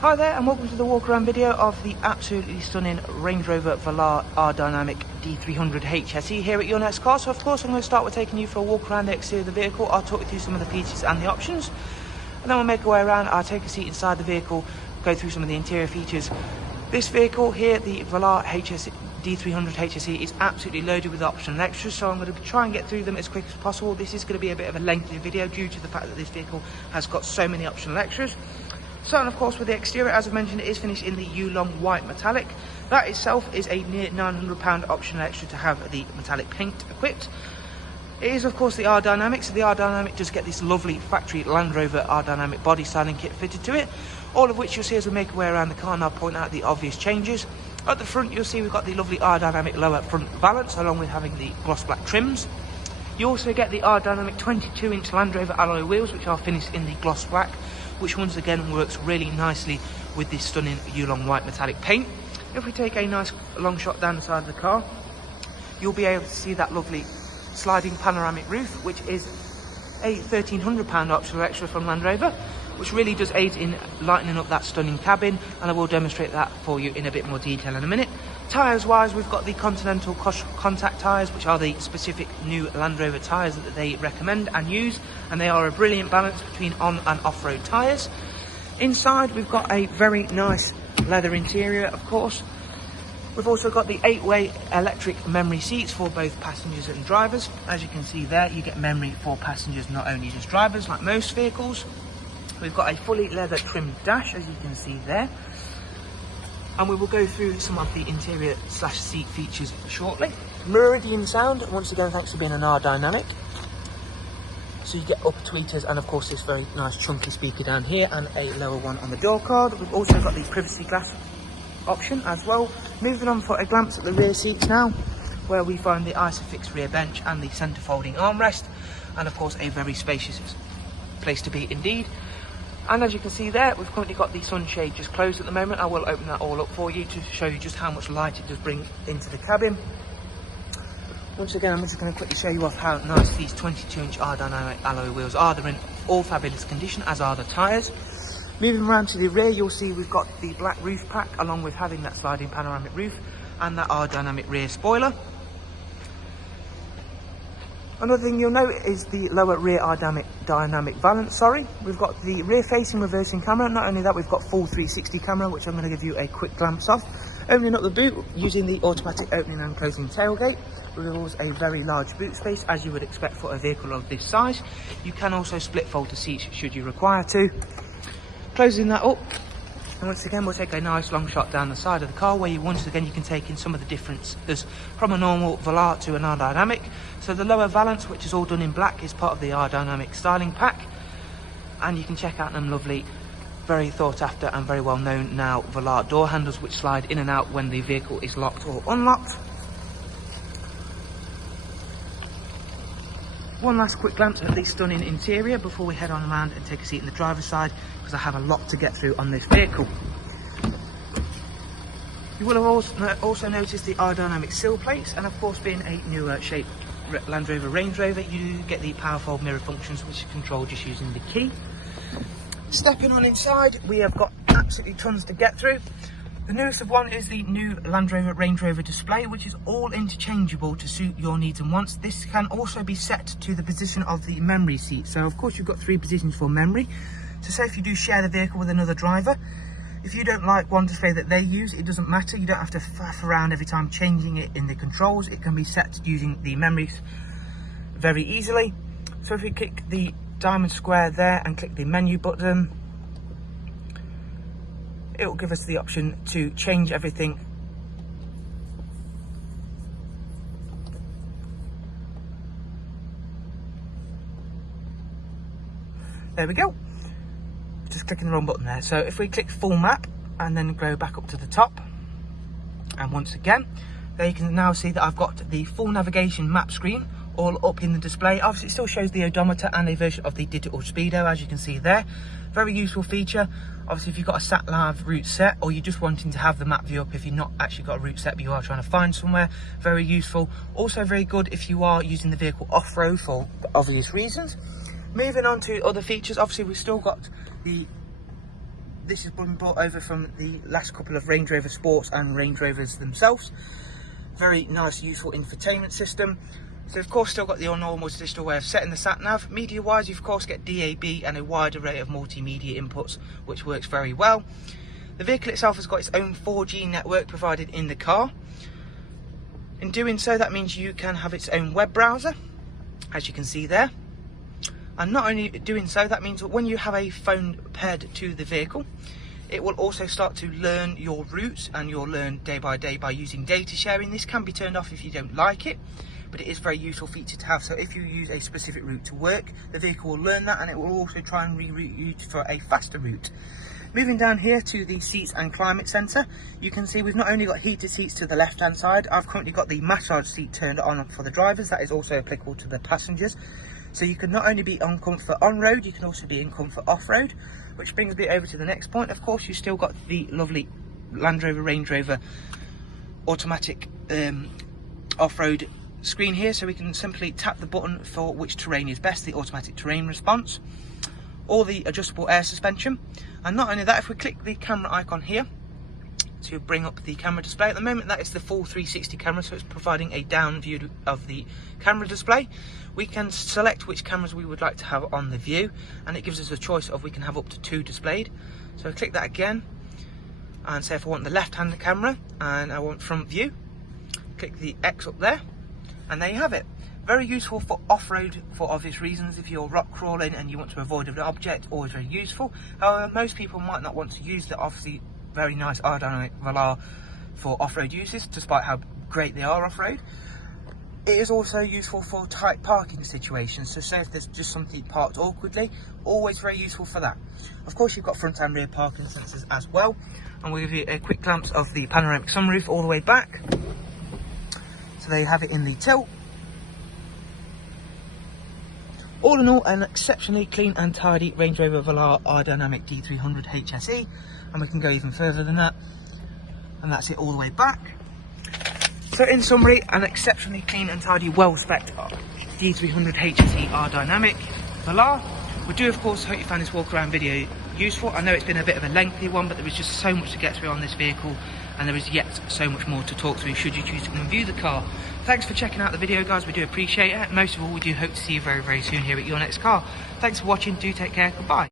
Hi there and welcome to the walk around video of the absolutely stunning Range Rover Valar Rdynamic D300 HSE here at Your Next Car. So of course I'm going to start with taking you for a walk around the exterior of the vehicle. I'll talk you through some of the features and the options, and then we'll make our way around. I'll take a seat inside the vehicle, go through some of the interior features. This vehicle here, the Valar D300 HSE, is absolutely loaded with optional extras, so I'm going to try and get through them as quick as possible. This is going to be a bit of a lengthy video due to the fact that this vehicle has got so many optional extras. Starting of course with the exterior, as I mentioned, it is finished in the U-Long white metallic. That itself is a near £900 optional extra to have the metallic paint equipped. It is of course the Rdynamic, so the Rdynamic does get this lovely factory Land Rover Rdynamic body styling kit fitted to it, all of which you'll see as we make our way around the car, and I'll point out the obvious changes. At the front you'll see we've got the lovely Rdynamic lower front valance, along with having the gloss black trims. You also get the Rdynamic 22-inch Land Rover alloy wheels, which are finished in the gloss black, which once again works really nicely with this stunning U-Long white metallic paint. If we take a nice long shot down the side of the car, you'll be able to see that lovely sliding panoramic roof, which is a £1,300 optional extra from Land Rover, which really does aid in lightening up that stunning cabin, and I will demonstrate that for you in a bit more detail in a minute. Tyres wise, we've got the Continental contact tyres, which are the specific new Land Rover tyres that they recommend and use, and they are a brilliant balance between on and off-road tyres. Inside we've got a very nice leather interior of course. We've also got the 8-way electric memory seats for both passengers and drivers. As you can see there, you get memory for passengers, not only just drivers like most vehicles. We've got a fully leather trimmed dash, as you can see there. And we will go through some of the interior / seat features shortly. Meridian sound, once again thanks for being an Rdynamic. So you get upper tweeters and of course this very nice chunky speaker down here, and a lower one on the door card. We've also got the privacy glass option as well. Moving on for a glance at the rear seats now, where we find the Isofix rear bench and the centre folding armrest, and of course a very spacious place to be indeed. And as you can see there, we've currently got the sunshade just closed at the moment. I will open that all up for you to show you just how much light it does bring into the cabin. Once again, I'm just going to quickly show you off how nice these 22-inch Rdynamic alloy wheels are. They're in all fabulous condition, as are the tyres. Moving around to the rear, you'll see we've got the black roof pack, along with having that sliding panoramic roof and that Rdynamic rear spoiler. Another thing you'll note is the lower rear dynamic valance, We've got the rear facing reversing camera. Not only that, we've got full 360 camera, which I'm going to give you a quick glance of. Opening up the boot using the automatic opening and closing tailgate reveals a very large boot space, as you would expect for a vehicle of this size. You can also split fold the seats should you require to. Closing that up, and once again we'll take a nice long shot down the side of the car, where once again you can take in some of the differences from a normal Valar to an Rdynamic. So the lower valance, which is all done in black, is part of the Rdynamic styling pack, and you can check out them lovely, very thought after and very well known now Valar door handles, which slide in and out when the vehicle is locked or unlocked. One last quick glance at the stunning interior before we head on around and take a seat in the driver's side, because I have a lot to get through on this vehicle. You will have also noticed the Rdynamic sill plates, and of course being a newer shape Land Rover Range Rover, you get the power fold mirror functions, which are controlled just using the key. Stepping on inside, we have got absolutely tons to get through. The newest of one is the new Land Rover Range Rover display, which is all interchangeable to suit your needs and wants. This can also be set to the position of the memory seat. So of course you've got 3 positions for memory. So say if you do share the vehicle with another driver, if you don't like one display that they use, it doesn't matter. You don't have to faff around every time changing it in the controls. It can be set using the memories very easily. So if we click the diamond square there and click the menu button, it will give us the option to change everything. There we go. Just clicking the wrong button there. So if we click full map and then go back up to the top, and once again, there you can now see that I've got the full navigation map screen all up in the display. Obviously it still shows the odometer and a version of the digital speedo, as you can see there. Very useful feature. Obviously if you've got a sat nav route set, or you're just wanting to have the map view up if you've not actually got a route set but you are trying to find somewhere, very useful. Also very good if you are using the vehicle off-road for obvious reasons. Moving on to other features, obviously we've still got the this has been brought over from the last couple of Range Rover Sports and Range Rovers themselves. Very nice, useful infotainment system. So of course still got the normal digital way of setting the sat nav. Media wise, you of course get DAB and a wide array of multimedia inputs, which works very well. The vehicle itself has got its own 4G network provided in the car. In doing so, that means you can have its own web browser, as you can see there. And not only doing so, that means that when you have a phone paired to the vehicle, it will also start to learn your routes, and you'll learn day by day by using data sharing. This can be turned off if you don't like it, but it is a very useful feature to have. So if you use a specific route to work, the vehicle will learn that, and it will also try and reroute you for a faster route. Moving down here to the seats and climate centre, you can see we've not only got heated seats to the left hand side, I've currently got the massage seat turned on for the drivers. That is also applicable to the passengers. So you can not only be on comfort on road, you can also be in comfort off road, which brings me over to the next point. Of course, you still got the lovely Land Rover Range Rover automatic off-road screen here, so we can simply tap the button for which terrain is best, the automatic terrain response, or the adjustable air suspension. And not only that, if we click the camera icon here to bring up the camera display, at the moment that is the full 360 camera, so it's providing a down view of the camera display. We can select which cameras we would like to have on the view, and it gives us a choice of, we can have up to 2 displayed. So click that again, and say if I want the left hand camera and I want front view, click the X up there, and there you have it. Very useful for off-road for obvious reasons. If you're rock crawling and you want to avoid an object, always very useful. However, most people might not want to use the obviously very nice Rdynamic Valar for off-road uses, despite how great they are off-road. It is also useful for tight parking situations, so say if there's just something parked awkwardly, always very useful for that. Of course, you've got front and rear parking sensors as well, and we'll give you a quick glimpse of the panoramic sunroof all the way back. So there you have it in the tilt. All in all, an exceptionally clean and tidy Range Rover Valar Rdynamic D300 HSE, and we can go even further than that, and that's it all the way back. So in summary, an exceptionally clean and tidy, well-spec'd D300 HSE Rdynamic Valar. We do of course hope you found this walk around video useful. I know it's been a bit of a lengthy one, but there was just so much to get through on this vehicle, and there is yet so much more to talk through should you choose to come and view the car. Thanks for checking out the video, guys. We do appreciate it. Most of all, we do hope to see you very, very soon here at your next car. Thanks for watching. Do take care. Goodbye.